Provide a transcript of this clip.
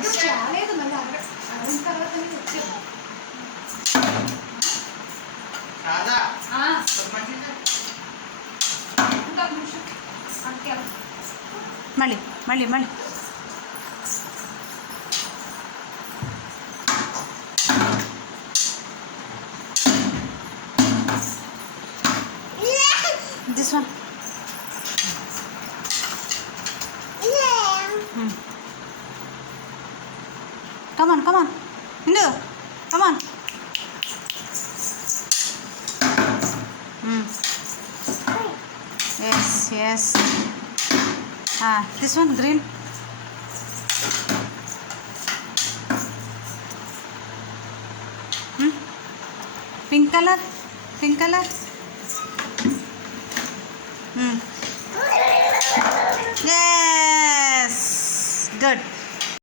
అది రాలేదు మళ్ళీ అడిగిన తర్వాత వచ్చేది మళ్ళీ మళ్ళీ మళ్ళీ this one come on Hindu come on yes this one green pink color